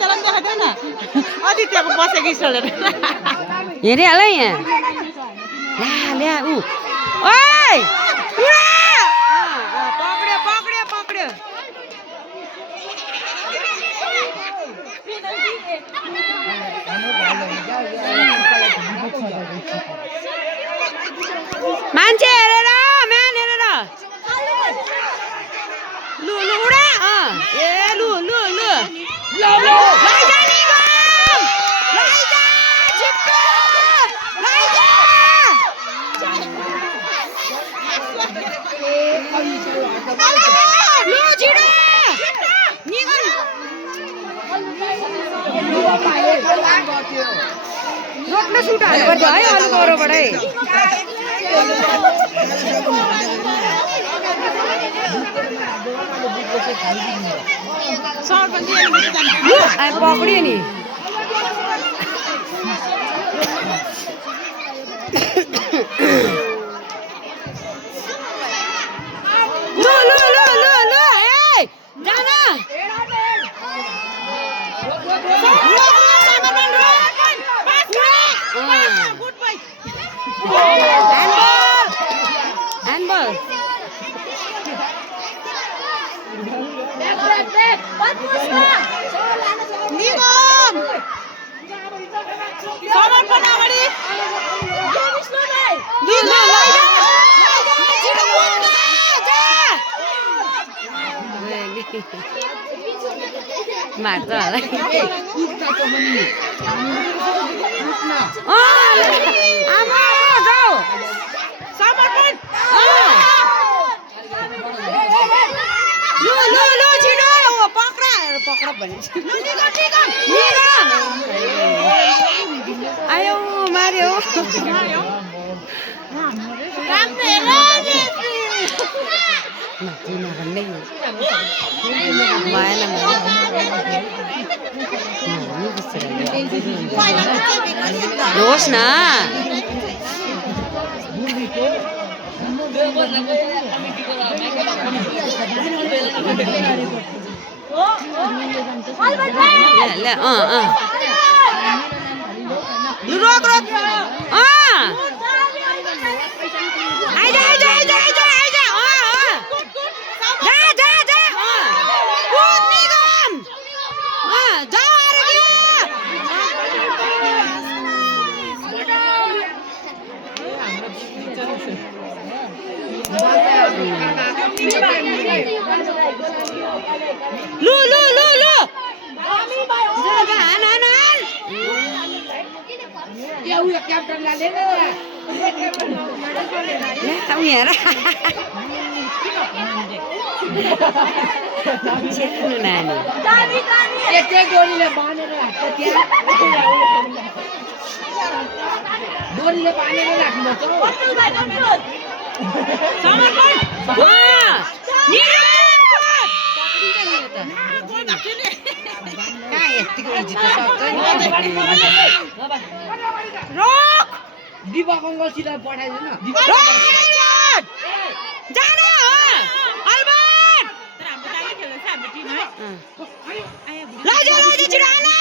आदित्यलाई पनि देखाइदेऊ न आदित्यको बसेको स्टलहरू हेरिहाल है यहाँ ल्या ऊ ओइ पक्रियो पक्रियो पक्रियो मान्छे हेरेर म्यान हेरेर लु लु उडा ए लु लु लु लैजा निगम लैजा छिटो लैजा लु छिटो निगम रोक्न सुट हाल्नुपर्छ है अरू गरौँबाटै पक्रियो नि लु लु लु लु लु ए जान handball निगम समर्पण अगाडि लु लु लैजा छिटो कुद्न जा मार्छ होला आमा जाऊ समर्पण लु लु लु छिटो पक्रा पक्रा भनिन्छ आयो मार्यो होस् न रोक रोक आइजा आइजा आइजा आइजा आइजा जा जा जा कुद निगम जाऊ अरे लु लु लु लु जा जा हान हान हेर नानी डोरीले बाँधेर राख्नुपर्छ दिपा कङ्गलसित पठाइदिनु लैजा लैजा छिटो आना